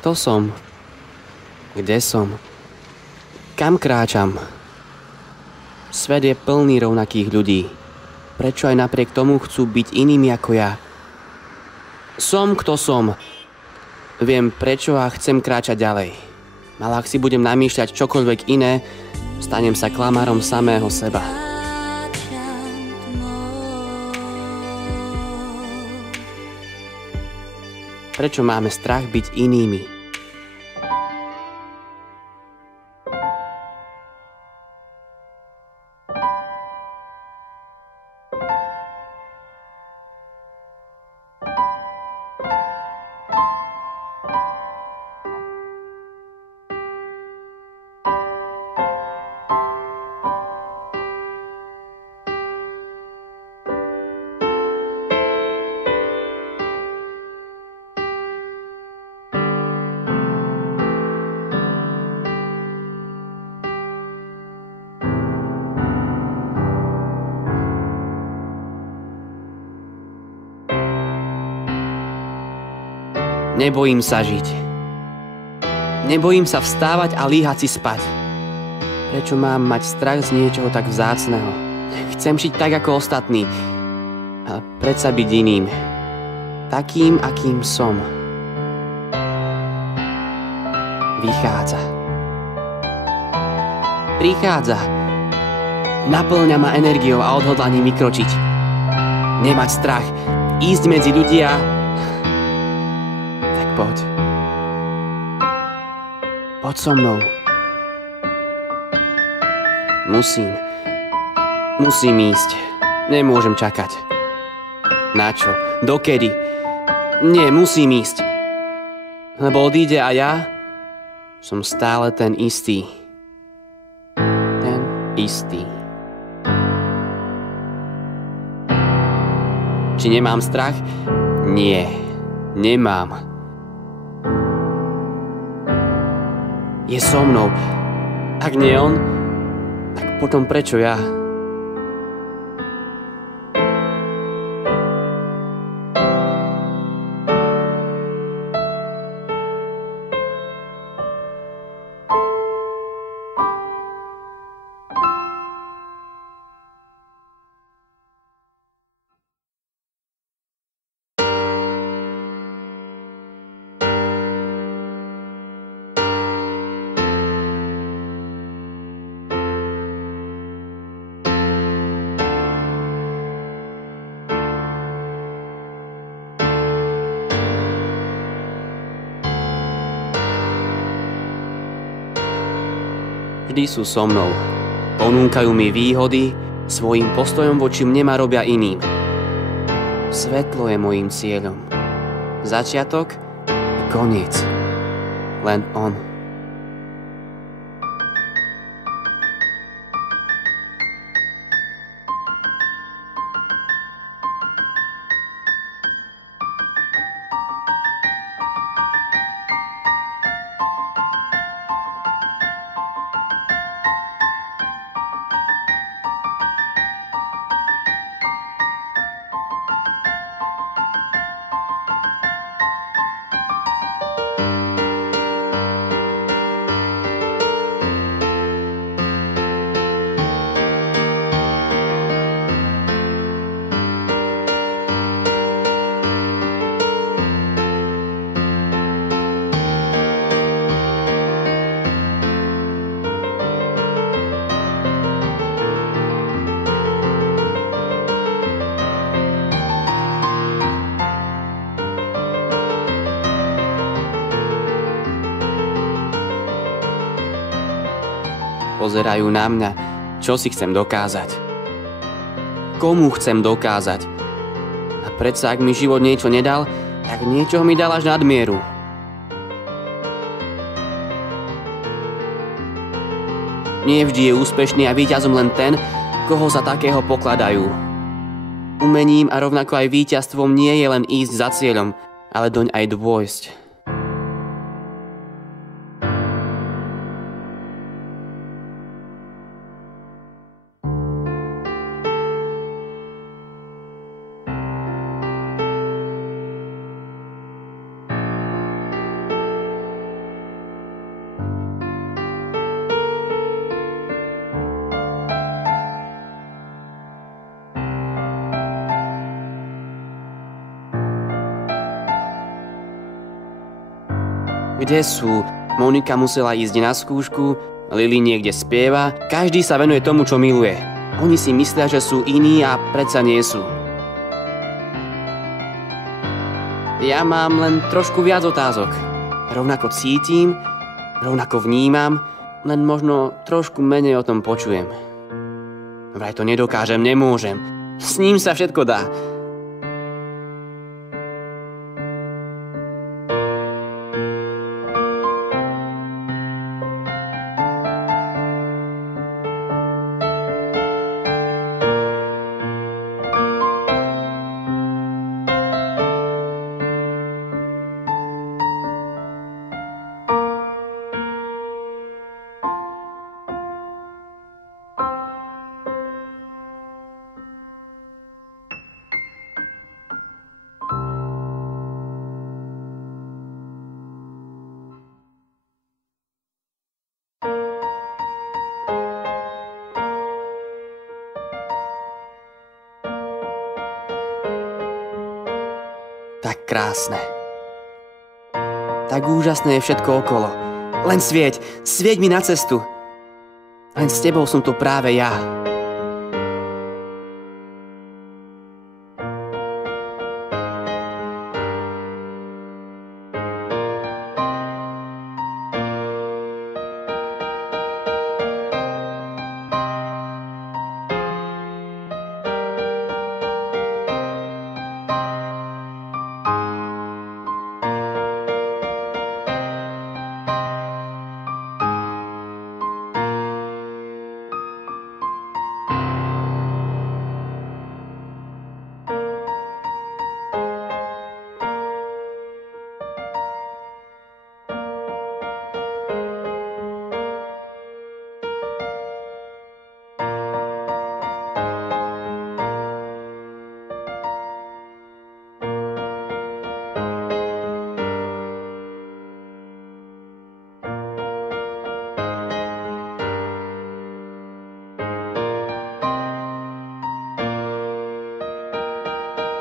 Kto som? Kde som? Kam kráčam? Svet je plný rovnakých ľudí. Prečo aj napriek tomu chcú byť inými ako ja? Som, kto som. Viem prečo a chcem kráčať ďalej. Ale ak si budem namýšľať čokoľvek iné, stanem sa klamárom samého seba. Prečo máme strach byť inými? Nebojím sa žiť. Nebojím sa vstávať a líhať si spať. Prečo mám mať strach z niečoho tak vzácneho? Chcem žiť tak ako ostatní, ale predsa byť iným. Takým, akým som. Vychádza. Prichádza. Naplňa ma energiou a odhodlaním vykročiť. Nemať strach. Ísť medzi ľudia. Poď. Poď so mnou. Musím ísť. Nemôžem čakať. Na čo? Dokedy? Nie, musím ísť. Lebo odíde a ja som stále ten istý. Ten istý. Či nemám strach? Nie, nemám. Je so mnou. Ak nie on, tak potom prečo ja? Vždy sú so mnou. Ponúkajú mi výhody, svojím postojom voči mne ma robia iným. Svetlo je mojím cieľom. Začiatok i koniec. Len on. Pozerajú na mňa, čo si chcem dokázať. Komu chcem dokázať? A predsa, ak mi život niečo nedal, tak niečo mi dal až nadmieru. Nie vždy je úspešný a víťazom len ten, koho za takého pokladajú. Umením a rovnako aj víťazstvom nie je len ísť za cieľom, ale doň aj dôjsť. Kde sú? Monika musela ísť na skúšku, Lily niekde spieva, každý sa venuje tomu, čo miluje. Oni si myslia, že sú iní a predsa nie sú. Ja mám len trošku viac otázok. Rovnako cítim, rovnako vnímam, len možno trošku menej o tom počujem. Vraj to nedokážem, nemôžem. S ním sa všetko dá. Tak krásne. Tak úžasné je všetko okolo. Len svieť mi na cestu. Len s tebou som to práve ja.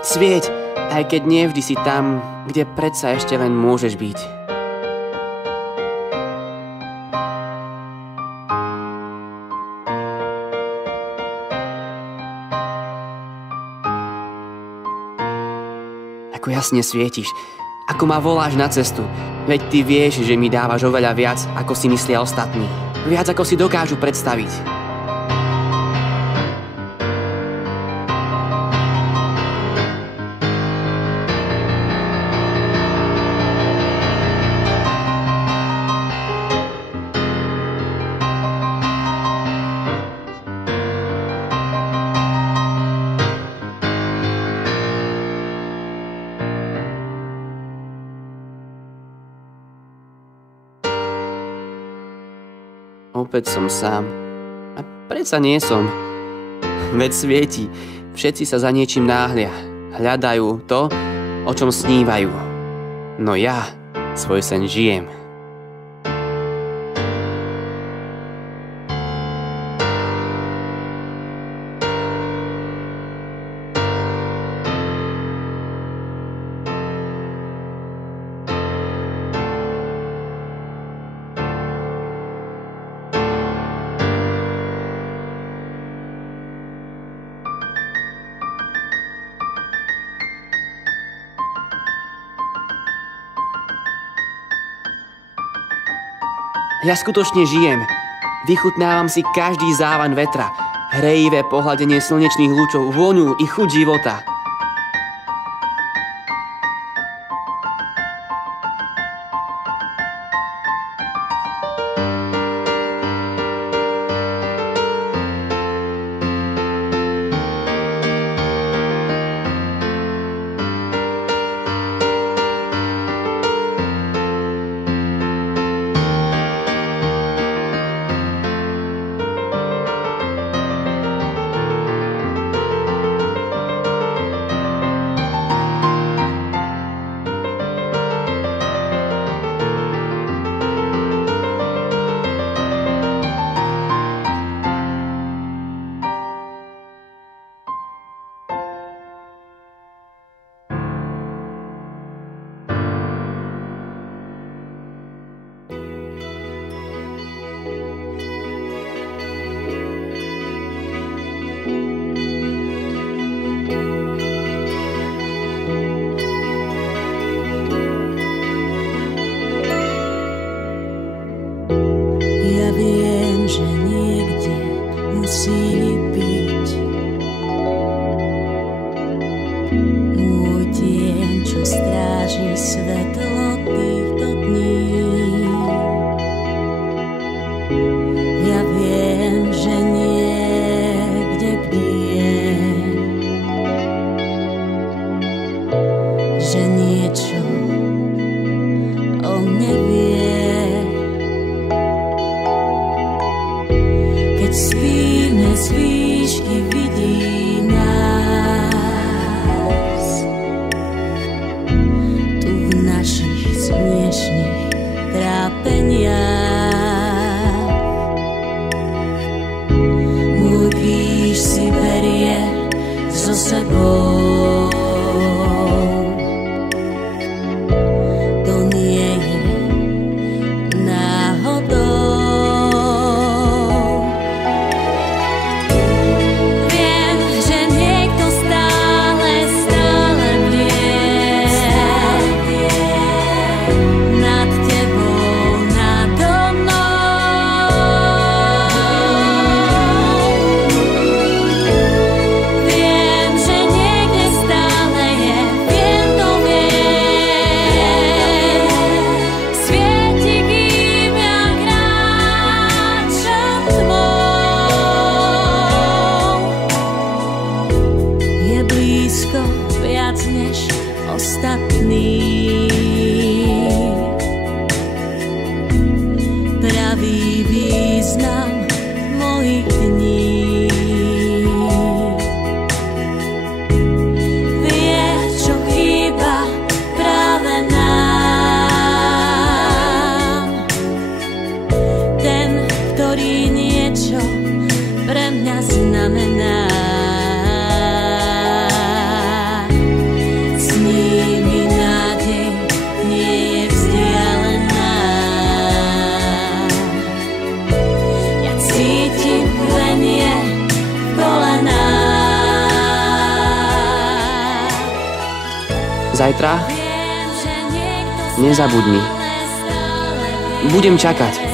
Svieť, aj keď nevždy si tam, kde predsa ešte len môžeš byť. Ako jasne svietiš, ako ma voláš na cestu, veď ty vieš, že mi dávaš oveľa viac, ako si myslia ostatní. Viac, ako si dokážu predstaviť. Opäť som sám. A predsa nie som. Veď svieti. Všetci sa za niečím náhlia. Hľadajú to, o čom snívajú. No ja svoj sen žijem. Ja skutočne žijem. Vychutnávam si každý závan vetra, hrejivé pohľadenie slnečných lúčov, vôňu i chuť života. ostatných. Pravý význam mojich dní. Vieš, čo chýba práve nám. Ten, ktorý niečo pre mňa znamená. S nimi nádej nie je vzdialená. Ja cítim venie v kolenách. Zajtra Viem, že niekto nezabudni. Budem čakať.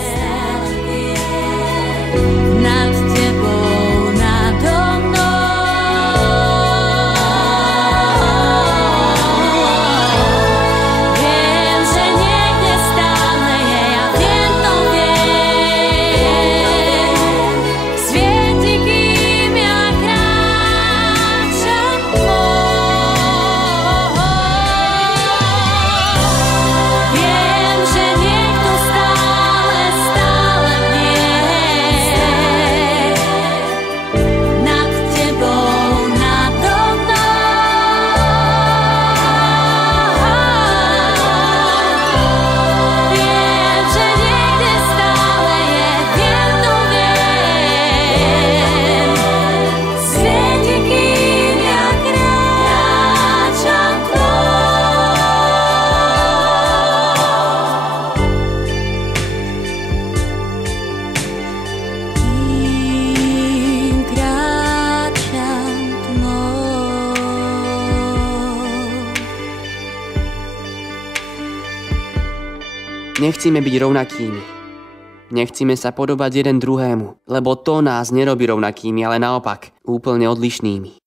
nad tebou, nado mnou. Viem, že niekde stále je, ja viem, to viem. Svieti, kým ja kráčam tmou. Viem, že niekto stále vie. Nad tebou, nado mnou. Viem, že niekde stále je, viem, to viem. Svieti, kým ja kráčam kým kráčam tmou. Nechcíme byť rovnakými. Nechcíme sa podobať jeden druhému, lebo to nás nerobí rovnakými, ale naopak úplne odlišnými.